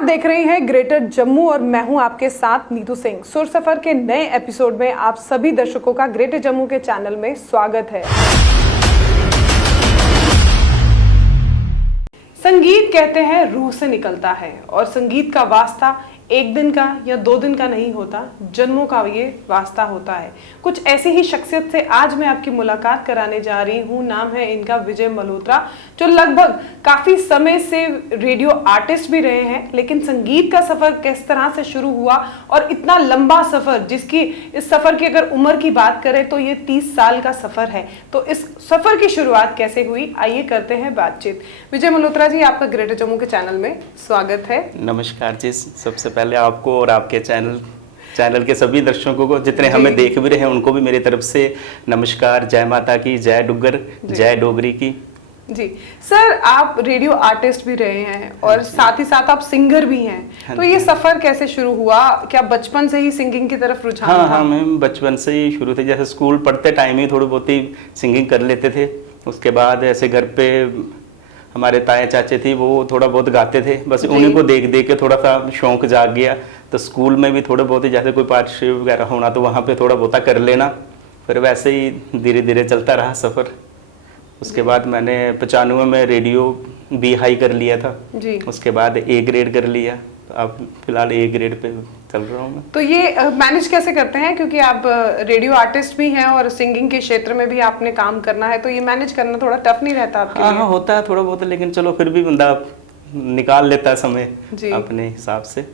आप देख रहे हैं ग्रेटर जम्मू और मैं हूं आपके साथ नीतू सिंह। सुर सफर के नए एपिसोड में आप सभी दर्शकों का ग्रेटर जम्मू के चैनल में स्वागत है। संगीत कहते हैं रूह से निकलता है और संगीत का वास्ता एक दिन का या 2 दिन का नहीं होता, जन्मों का ये वास्ता होता है। कुछ ऐसी ही शख्सियत से आज मैं आपकी मुलाकात कराने जा रही हूँ। नाम है इनका विजय मल्होत्रा, जो लगभग काफी समय से रेडियो आर्टिस्ट भी रहे हैं। लेकिन संगीत का सफर किस तरह से शुरू हुआ और इतना लंबा सफर, जिसकी इस सफर की अगर उम्र की बात करें तो ये 30 साल का सफर है। तो इस सफर की शुरुआत कैसे हुई, आइए करते हैं बातचीत। विजय मल्होत्रा जी, आपका ग्रेटर जम्मू के चैनल में स्वागत है। नमस्कार जी। सबसे पहले आपको और आपके चैनल के सभी दर्शकों को, जितने हमें देख भी रहे हैं, उनको भी मेरी तरफ से नमस्कार। जय माता की, जय डुग्गर, जय डोगरी की। जी सर, आप रेडियो आर्टिस्ट भी रहे हैं और साथ ही साथ आप सिंगर भी हैं। तो ये सफर कैसे शुरू हुआ? क्या बचपन से ही सिंगिंग की तरफ रुझान था? हाँ, मैम बचपन से ही शुरू थे। जैसे स्कूल पढ़ते टाइम ही थोड़ी बहुत ही सिंगिंग कर लेते थे। उसके बाद ऐसे घर पे हमारे ताए चाचे थी, वो थोड़ा बहुत गाते थे। बस उन्हीं को देख देख के थोड़ा सा शौक जाग गया। तो स्कूल में भी थोड़े बहुत ही, जैसे कोई पार्टी वगैरह होना तो वहाँ पे थोड़ा बहुत कर लेना। फिर वैसे ही धीरे धीरे चलता रहा सफ़र। उसके बाद मैंने 95 में रेडियो बी हाई कर लिया था जी। उसके बाद ए ग्रेड कर लिया। तो अब फिलहाल ए ग्रेड पे चल रहा हूँ मैं। तो ये मैनेज कैसे करते हैं, क्योंकि आप रेडियो आर्टिस्ट भी हैं और सिंगिंग के क्षेत्र में भी आपने काम करना है, तो ये मैनेज करना थोड़ा टफ नहीं रहता आपके लिए? हाँ, होता है थोड़ा बहुत, लेकिन चलो फिर भी बंदा निकाल लेता है समय अपने हिसाब से।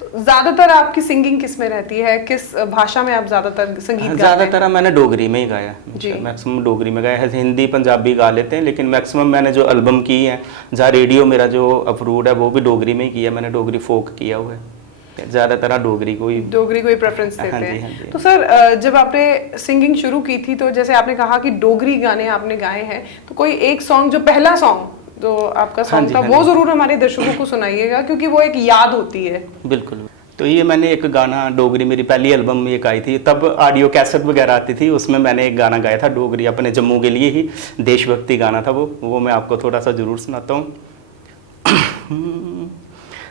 तो ज्यादातर आपकी सिंगिंग किस में रहती है, किस भाषा में आप ज्यादातर संगीत गाते हैं? ज्यादातर मैंने डोगरी में ही गाया, मैक्सिमम डोगरी में गाया है। हिंदी पंजाबी गा लेते हैं, लेकिन मैक्सिमम मैंने जो एल्बम की है, जहाँ रेडियो मेरा जो अप्रूव्ड है, वो भी डोगरी में ही किया। मैंने डोगरी फोक किया हुआ है, ज्यादातर डोगरी को ही प्रेफरेंस देते हैं। तो सर, जब आपने सिंगिंग शुरू की थी, तो जैसे आपने कहा कि डोगरी गाने आपने गाए हैं, तो कोई एक सॉन्ग, जो पहला सॉन्ग जो आपका सॉन्ग था, वो जरूर हमारे दर्शकों को सुनाइएगा, क्योंकि वो एक याद होती है। बिल्कुल। तो ये मैंने एक गाना डोगरी, मेरी पहली एल्बम एक आई थी, तब ऑडियो कैसेट वगैरह आती थी, उसमें मैंने एक गाना गाया था डोगरी, अपने जम्मू के लिए ही, देशभक्ति गाना था वो मैं आपको थोड़ा सा जरूर सुनाता हूँ।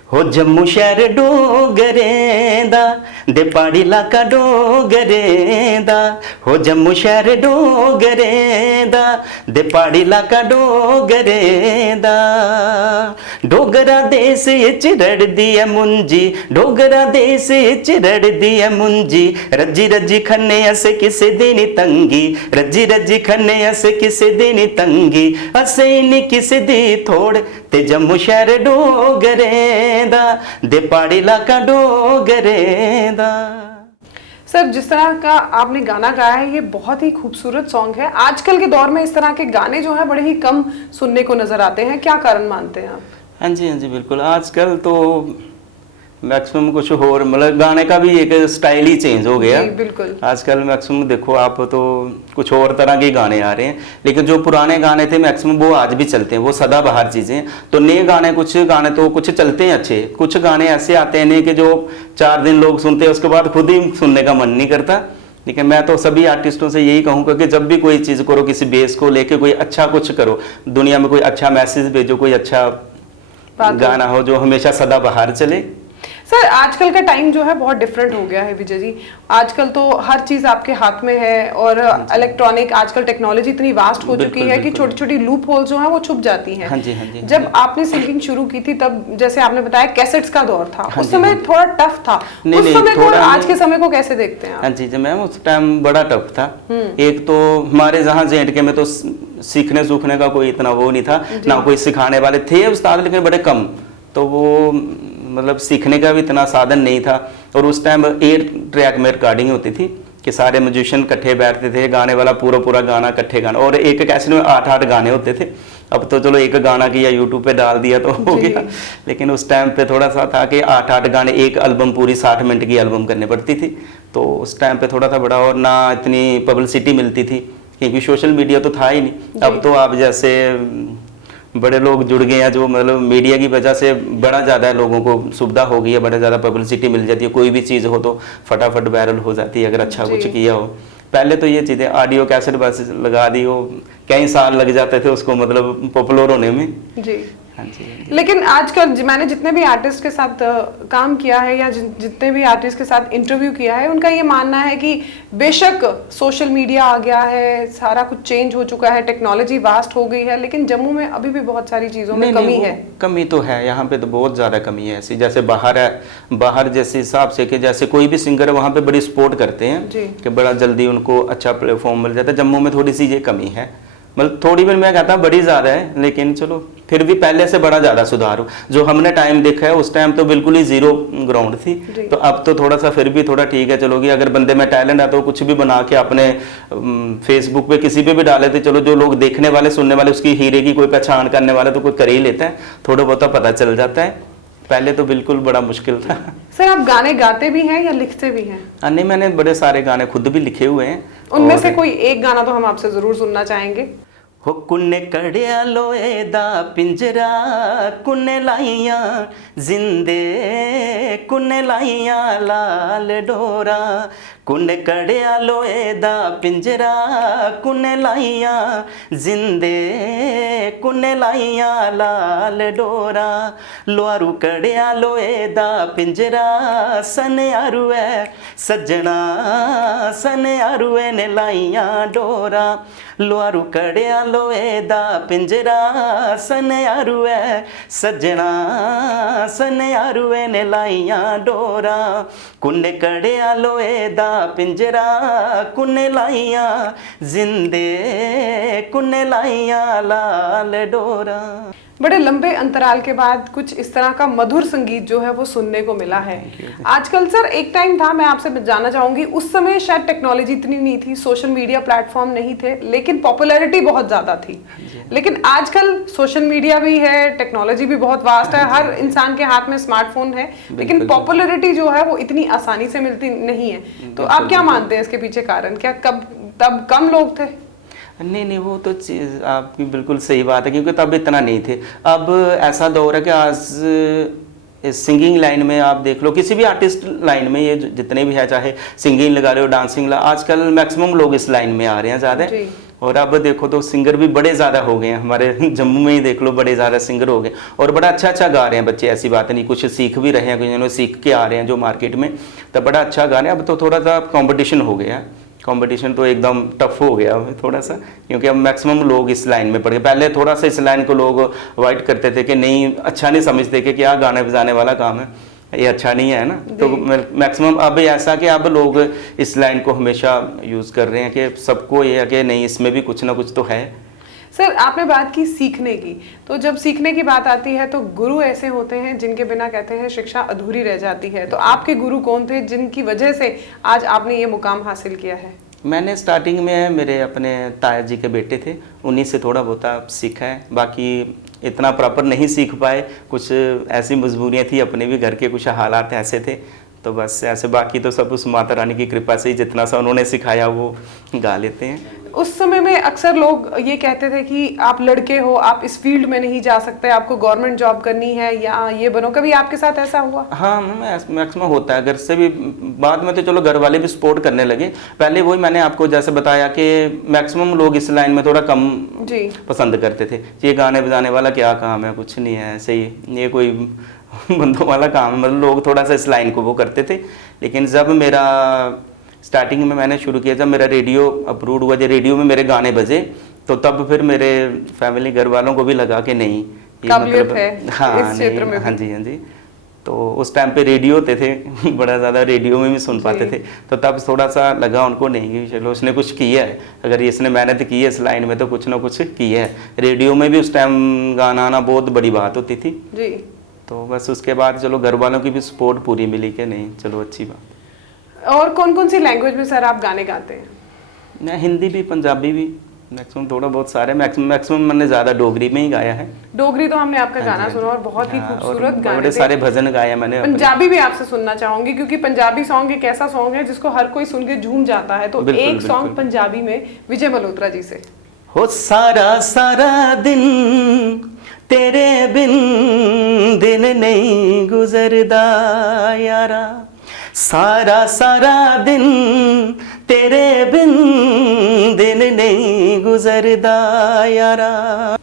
हो जम्मू शहर डोगरें दा, दे पहाड़ी इलाका डोगरें दा। हो जम्मू शहर डोगरें दा, दे पहाड़ी इलाका डोगरें दा। डोगरा देश इच रड़दी है मुंजी, डोगरा देश इच रड़दी है मुंजी। रज्जी रज्जी खन्ने असे किसे देनी तंगी, रज्जी रज्जी खन्ने असे किसे देनी तंगी। असे नी किसे दी थोड़, ते जम्मू शहर डोगरें दे पहाड़ी इलाका डोगरें दा। सर, जिस तरह का आपने गाना गाया है, ये बहुत ही खूबसूरत सॉन्ग है। आजकल के दौर में इस तरह के गाने जो है बड़े ही कम सुनने को नजर आते हैं, क्या कारण मानते हैं आप? हाँ जी बिल्कुल। आजकल तो मैक्सिमम कुछ और, मतलब गाने का भी एक स्टाइल ही चेंज हो गया। बिल्कुल। आजकल मैक्सिमम देखो आप, तो कुछ और तरह के गाने आ रहे हैं, लेकिन जो पुराने गाने थे मैक्सिमम वो आज भी चलते हैं, वो सदाबहार चीज़ें। तो नए गाने, कुछ गाने तो कुछ चलते हैं अच्छे, कुछ गाने ऐसे आते हैं नहीं कि जो 4 दिन लोग सुनते हैं, उसके बाद खुद ही सुनने का मन नहीं करता। लेकिन मैं तो सभी आर्टिस्टों से यही कहूँगा कि जब भी कोई चीज़ करो, किसी बेस को लेके कोई अच्छा कुछ करो, दुनिया में कोई अच्छा मैसेज भेजो, कोई अच्छा गाना हो जो हमेशा सदाबहार चले। सर, आजकल का टाइम जो है बहुत डिफरेंट हो गया है विजय जी। आजकल तो हर चीज आपके हाथ में है और इलेक्ट्रॉनिक, आजकल टेक्नोलॉजी इतनी वास्ट हो चुकी है कि छोटी छोटी लूप होल जो है वो छुप जाती हैं। हाँ जी। जब आपने सिंगिंग शुरू की थी, तब जैसे आपने बताया कैसेट्स का दौर था, उस समय थोड़ा टफ था। उस समय को, आज के समय को कैसे देखते हैं? हाँ जी मैम, उस टाइम बड़ा टफ था। एक तो हमारे जहाँ J&K में तो सीखने सूखने का कोई इतना वो नहीं था, ना कोई सिखाने वाले थे उस्ताद, लेकिन बड़े कम। तो वो मतलब सीखने का भी इतना साधन नहीं था। और उस टाइम 8 ट्रैक में रिकॉर्डिंग होती थी कि सारे म्यूजिशियन इकट्ठे बैठते थे, गाने वाला पूरा गाना इकट्ठे गाना, और एक कैसेट में 8 गाने होते थे। अब तो चलो एक गाना किया, यूट्यूब पे डाल दिया तो हो गया, लेकिन उस टाइम पे थोड़ा सा था कि 8 गाने, एक एल्बम पूरी 60 मिनट की एल्बम करनी पड़ती थी। तो उस टाइम पे थोड़ा सा बड़ा, और ना इतनी पब्लिसिटी मिलती थी, क्योंकि सोशल मीडिया तो था ही नहीं। अब तो आप जैसे बड़े लोग जुड़ गए हैं, जो मतलब मीडिया की वजह से बड़ा ज़्यादा लोगों को सुविधा हो गई है, बड़ा ज़्यादा पब्लिसिटी मिल जाती है। कोई भी चीज़ हो तो फटाफट वायरल हो जाती है अगर अच्छा कुछ किया हो। पहले तो ये चीज़ें ऑडियो कैसेट बस लगा दी हो, कई साल लग जाते थे उसको मतलब पॉपुलर होने में जी। हाँ जी। लेकिन आजकल मैंने जितने भी आर्टिस्ट के साथ काम किया है या जितने भी आर्टिस्ट के साथ इंटरव्यू किया है, उनका ये मानना है कि बेशक सोशल मीडिया आ गया है, सारा कुछ चेंज हो चुका है, टेक्नोलॉजी वास्ट हो गई है, लेकिन जम्मू में अभी भी बहुत सारी चीज़ों में कमी है। कमी तो है, यहाँ पे तो बहुत ज़्यादा कमी है ऐसी। जैसे बाहर है, बाहर जैसे हिसाब से कि जैसे कोई भी सिंगर है वहाँ पे बड़ी सपोर्ट करते हैं कि बड़ा जल्दी उनको अच्छा प्लेटफॉर्म मिल जाता है। जम्मू में थोड़ी सी ये कमी है, मतलब थोड़ी भी मैं कहता बड़ी ज़्यादा है, लेकिन चलो फिर भी पहले से बड़ा ज़्यादा सुधार हो। जो हमने टाइम देखा है उस टाइम तो बिल्कुल ही जीरो ग्राउंड थी, तो अब तो थोड़ा सा फिर भी थोड़ा ठीक है। चलो कि अगर बंदे में टैलेंट है तो कुछ भी बना के अपने फेसबुक पे किसी पे भी डाले थे, चलो जो लोग देखने वाले सुनने वाले उसकी हीरे की कोई पहचान करने वाले तो कोई कर ही लेता है, थोड़ा बहुत पता चल जाता है। पहले तो बिल्कुल बड़ा मुश्किल था। सर आप गाने गाते भी हैं या लिखते भी हैं? नहीं, मैंने बड़े सारे गाने खुद भी लिखे हुए हैं। उनमें से कोई एक गाना तो हम आपसे जरूर सुनना चाहेंगे। हो कुन्ने कड़िया लोए दा पिंजरा, कुन्ने लाइया जिंदे, कुन्ने लाइया लाल डोरा, कुन्ने कड़िया लोए दा पिंजरा, कुन्ने लाइया जिंदे, कुन्ने लाइया लाल डोरा, लोआरू कड़िया लोए दा पिंजरा, सने आरुए सज्जना, सने आरुए ने लाइया डोरा, लोआरू कड़िया लोए दा पिंजरा, सने आरुए सज्जना, सने आरुए ने लाइया डोरा, कुन्ने कड़िया लोए दा पिंजरा, कुन्ने लाइया जिंदे, कुन्ने लाइया लाल डोरा। बड़े लंबे अंतराल के बाद कुछ इस तरह का मधुर संगीत जो है वो सुनने को मिला है। आजकल सर एक टाइम था, मैं आपसे जानना चाहूंगी, उस समय शायद टेक्नोलॉजी इतनी नहीं थी, सोशल मीडिया प्लेटफॉर्म नहीं थे, लेकिन पॉपुलैरिटी बहुत ज्यादा थी। लेकिन आजकल सोशल मीडिया भी है, टेक्नोलॉजी भी बहुत वास्ट है, हर इंसान के हाथ में स्मार्टफोन है, लेकिन पॉपुलैरिटी जो है वो इतनी आसानी से मिलती नहीं है। तो आप क्या मानते हैं इसके पीछे कारण? क्या तब कम लोग थे? नहीं, वो तो चीज़ आपकी बिल्कुल सही बात है, क्योंकि तब इतना नहीं थे। अब ऐसा दौर है कि आज सिंगिंग लाइन में आप देख लो, किसी भी आर्टिस्ट लाइन में, ये जितने भी है, चाहे सिंगिंग लगा लो, डांसिंग आजकल मैक्सिमम लोग इस लाइन में आ रहे हैं ज़्यादा। और अब देखो तो सिंगर भी बड़े ज़्यादा हो गए हैं, हमारे जम्मू में ही देख लो बड़े ज़्यादा सिंगर हो गए, और बड़ा अच्छा गा रहे हैं बच्चे, ऐसी बात नहीं, कुछ सीख भी रहे हैं, कुछ जिन्होंने सीख के आ रहे हैं जो मार्केट में, तो बड़ा अच्छा गा रहे हैं। अब तो थोड़ा सा कॉम्पिटिशन हो गया, कंपटीशन तो एकदम टफ हो गया थोड़ा सा, क्योंकि अब मैक्सिमम लोग इस लाइन में पड़ गए। पहले थोड़ा सा इस लाइन को लोग अवॉइड करते थे कि नहीं, अच्छा नहीं समझते कि क्या गाने बजाने वाला काम है, ये अच्छा नहीं है ना। तो मैक्सिमम अब ऐसा कि अब लोग इस लाइन को हमेशा यूज़ कर रहे हैं कि सबको ये है कि नहीं, इसमें भी कुछ ना कुछ तो है। सर आपने बात की सीखने की, तो जब सीखने की बात आती है तो गुरु ऐसे होते हैं जिनके बिना कहते हैं शिक्षा अधूरी रह जाती है। तो आपके गुरु कौन थे जिनकी वजह से आज आपने ये मुकाम हासिल किया है? मैंने स्टार्टिंग में मेरे अपने ताया जी के बेटे थे, उन्हीं से थोड़ा बहुत सीखा है, बाकी इतना प्रॉपर नहीं सीख पाए, कुछ ऐसी मजबूरियाँ थी, अपने भी घर के कुछ हालात ऐसे थे, तो बस ऐसे। बाकी तो सब उस माता रानी की कृपा से ही जितना सा उन्होंने सिखाया वो गा लेते हैं। उस समय में अक्सर लोग ये कहते थे कि आप लड़के हो, आप इस फील्ड में नहीं जा सकते, आपको गवर्नमेंट जॉब करनी है या ये बनो। कभी आपके साथ ऐसा हुआ? हाँ, मैक्सिमम होता है, घर से भी। बाद में तो चलो घर वाले भी सपोर्ट करने लगे, पहले वही मैंने आपको जैसे बताया कि मैक्सिमम लोग इस लाइन में थोड़ा कम पसंद करते थे। ये गाने बजाने वाला क्या काम है, कुछ नहीं है, ऐसे ही ये कोई बंदों वाला काम है, मतलब लोग थोड़ा सा इस लाइन को वो करते थे। लेकिन जब मेरा स्टार्टिंग में मैंने शुरू किया, जब मेरा रेडियो अप्रूव हुआ, जब रेडियो में मेरे गाने बजे, तो तब फिर मेरे फैमिली घर वालों को भी लगा कि नहीं, ये मतलब है इस क्षेत्र में। हाँ जी। तो उस टाइम पे रेडियो होते थे बड़ा ज़्यादा, रेडियो में भी सुन पाते थे, तो तब थोड़ा सा लगा उनको, नहीं चलो उसने कुछ किया है, अगर इसने मेहनत की है इस लाइन में तो कुछ ना कुछ किया है। रेडियो में भी उस टाइम गाना आना बहुत बड़ी बात होती थी जी। तो बस उसके बाद चलो घर वालों की भी सपोर्ट पूरी मिली कि नहीं, चलो अच्छी बात। और कौन कौन सी लैंग्वेज में सर आप गाने गाते हैं? मैं हिंदी भी, पंजाबी भी, मैक्सिमम थोड़ा बहुत सारे, मैक्सिमम मैंने ज़्यादा डोगरी में ही गाया है। डोगरी तो हमने आपका गाना सुना और बहुत ही खूबसूरत गाने, बड़े सारे भजन गाए मैंने। पंजाबी भी आपसे सुनना चाहूंगी, क्योंकि पंजाबी सॉन्ग एक ऐसा सॉन्ग है जिसको हर कोई सुन के झूम जाता है। तो एक सॉन्ग पंजाबी में विजय मल्होत्रा जी से। हो सारा सारा दिन तेरे बिन दिन नहीं गुजरदा यारा, सारा सारा दिन तेरे बिन दिन नहीं गुजरदा यारा।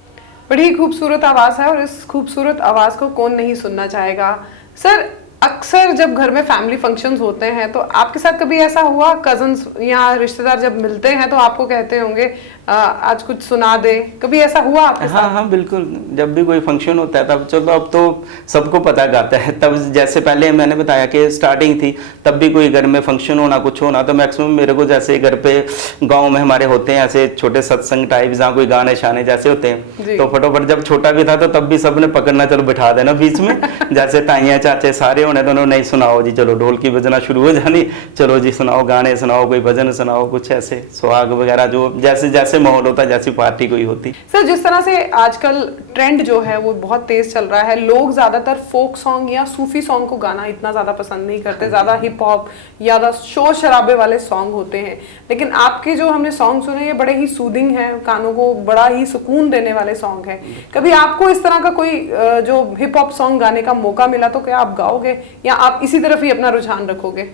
बड़ी खूबसूरत आवाज है और इस खूबसूरत आवाज को कौन नहीं सुनना चाहेगा। सर, अक्सर जब घर में फैमिली फंक्शंस होते हैं तो आपके साथ कभी ऐसा हुआ, कजन्स या रिश्तेदार जब मिलते हैं तो आपको कहते होंगे आज कुछ सुना दे, कभी ऐसा हुआ आपके साथ? हाँ, बिल्कुल। जब भी कोई फंक्शन होता है तब चलो, अब तो सबको पता गाता है। तब जैसे पहले मैंने बताया कि स्टार्टिंग थी, तब भी कोई घर में फंक्शन होना, कुछ होना, तो मैक्सिमम मेरे को, जैसे घर पे गांव में हमारे होते हैं ऐसे छोटे सत्संग टाइप, जहाँ कोई गाने शाने जैसे होते हैं, तो फटोफट जब छोटा भी था तो तब भी सबने पकड़ना, चलो बिठा देना बीच में। जैसे ताइयाँ चाचे सारे होने तो उन्होंने, नहीं सुनाओ जी, चलो ढोलकी बजना शुरू हो जानी, चलो जी सुनाओ, गाने सुनाओ, कोई भजन सुनाओ, कुछ ऐसे सुहाग वगैरह, जो जैसे जैसे माहौल होता, जैसी पार्टी कोई होती। सर, जिस तरह से आजकल ट्रेंड जो है वो बहुत तेज चल रहा है, लोग ज्यादातर फोक सॉन्ग या सूफी सॉन्ग को गाना इतना ज्यादा पसंद नहीं करते, ज्यादा हिप हॉप, ज्यादा शोर शराबे वाले सॉन्ग होते हैं। लेकिन आपके जो हमने सॉन्ग सुने ये बड़े ही सूदिंग हैं, कानों को बड़ा ही सुकून देने वाले सॉन्ग हैं। कभी आपको इस तरह का कोई जो हिप हॉप सॉन्ग गाने का मौका मिला तो क्या आप गाओगे या आप इसी तरफ ही अपना रुझान रखोगे?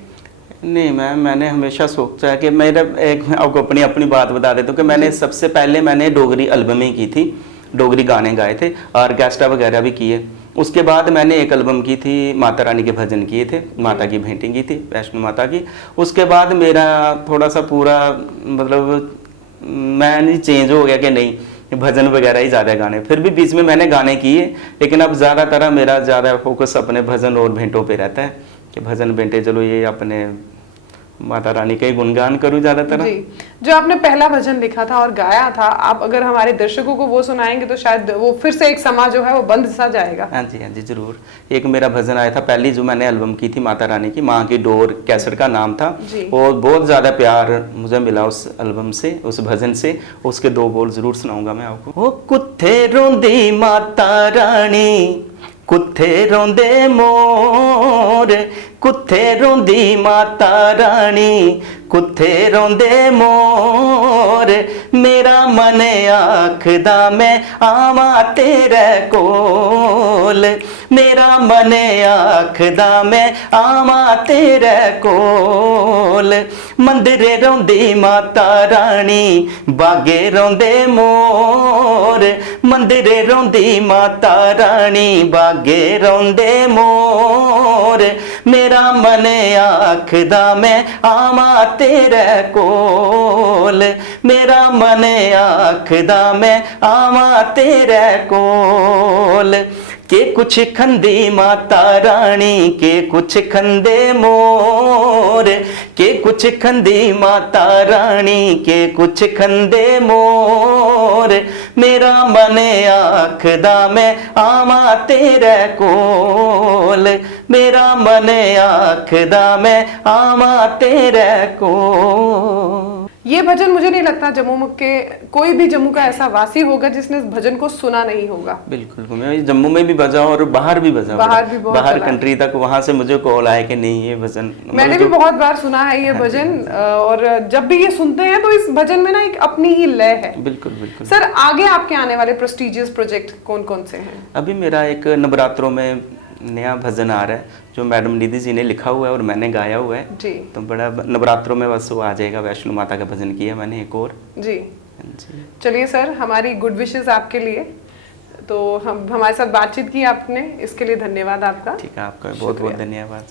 नहीं मैम, मैंने हमेशा सोचा है कि मेरा एक, आपको अपनी अपनी बात बता देता हूँ कि मैंने सबसे पहले मैंने डोगरी एल्बमें की थी, डोगरी गाने गाए थे, ऑर्केस्ट्रा वगैरह भी किए। उसके बाद मैंने एक एल्बम की थी, माता रानी के भजन किए थे, माता की भेंटिंग की थी, वैष्णो माता की। उसके बाद मेरा थोड़ा सा पूरा मतलब मैं चेंज हो गया कि नहीं, भजन वगैरह ही ज़्यादा गाने। फिर भी बीच में मैंने गाने किए, लेकिन अब ज़्यादातर मेरा ज़्यादा फोकस अपने भजन और भेंटों पे रहता है कि भजन भेंटे, चलो ये अपने माता रानी का ही गुणगान करूं ज़्यादातर। जी, जो आपने पहला भजन लिखा था और गाया था, आप अगर हमारे दर्शकों को वो सुनाएंगे तो शायद वो फिर से एक समा जो है वो बंद सा जाएगा। हाँ जी जरूर। एक मेरा भजन आया था, पहली जो मैंने एल्बम की थी माता रानी की, माँ की डोर कैसेट का नाम था, और बहुत ज़्यादा प्यार मुझे मिला उस एल्बम से, उस भजन से। उसके दो बोल जरूर सुनाऊंगा मैं आपको। ओ कुत्थे रोंदी माता रानी, कुत्थे रोंदे मोर, कुत्थे रोंदी माता रानी, कुत्थे रोंदे मोर, मेरा मन आखदा मैं आवा तेरे कोल, मेरा मन आखदा मैं आवा तेरे कोल, मंदिरे रोंदी माता रानी, बागे रोंदे मोर, मंदिरे रोंदी माता रानी, बागे रोंदे मोर, मेरा मन आखदा मैं आवा तेरे कोल, मेरा मन आखदा मैं आवा तेरे कोल, के कुछ खंदी माता रानी, के कुछ खंदे मोर, के कुछ खंदी माता रानी, के कुछ खंदे मोर, मेरा मन आखदा मैं आवा तेरे कोल, मेरा मन आखदा मैं आवा तेरे कोल। ये भजन मुझे नहीं लगता जम्मू के कोई भी जम्मू का ऐसा वासी होगा जिसने इस भजन को सुना नहीं होगा। बिल्कुल, मैं जम्मू में भी बजा और बाहर भी बजा, बाहर कंट्री तक, वहां से मुझे कॉल आया कि नहीं ये भजन मैंने भी बहुत बार सुना है ये भजन। और जब भी ये सुनते हैं तो इस भजन में ना एक अपनी ही लय है। बिल्कुल बिल्कुल। सर, आगे आपके आने वाले प्रेस्टिजियस प्रोजेक्ट कौन कौन से हैं? अभी मेरा एक नवरात्रों में नया भजन आ रहा है जो मैडम निधि जी ने लिखा हुआ है और मैंने गाया हुआ है जी। तो बड़ा नवरात्रों में बस वो आ जाएगा। वैष्णो माता का भजन किया मैंने एक और जी। चलिए सर, हमारी गुड विशेस आपके लिए। तो हम हमारे साथ बातचीत की आपने, इसके लिए धन्यवाद आपका। ठीक है, आपका बहुत बहुत धन्यवाद।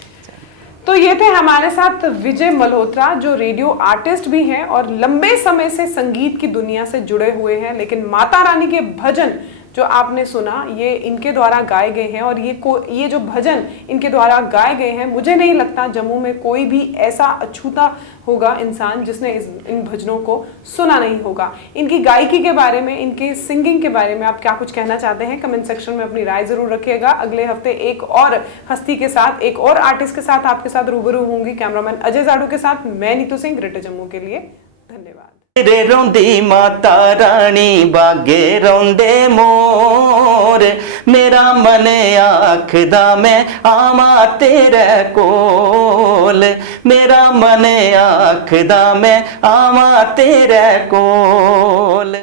तो ये थे हमारे साथ विजय मल्होत्रा, जो रेडियो आर्टिस्ट भी हैं और लंबे समय से संगीत की दुनिया से जुड़े हुए हैं। लेकिन माता रानी के भजन जो आपने सुना ये इनके द्वारा गाए गए हैं, और ये जो भजन इनके द्वारा गाए गए हैं, मुझे नहीं लगता जम्मू में कोई भी ऐसा अछूता होगा इंसान जिसने इन भजनों को सुना नहीं होगा। इनकी गायकी के बारे में, इनके सिंगिंग के बारे में आप क्या कुछ कहना चाहते हैं? कमेंट सेक्शन में अपनी राय जरूर रखिएगा। अगले हफ्ते एक और हस्ती के साथ, एक और आर्टिस्ट के साथ आपके साथ रूबरू होंगी। कैमरामैन अजय जाडू के साथ मैं नीतू सिंह, ग्रेटर जम्मू के लिए धन्यवाद। रे रोंदी माता रानी, बागे रोंदे मोर, मेरा मन आखदा मैं आवा तेरे कोल, मेरा मन आखदा मैं आवा तेरे कोल।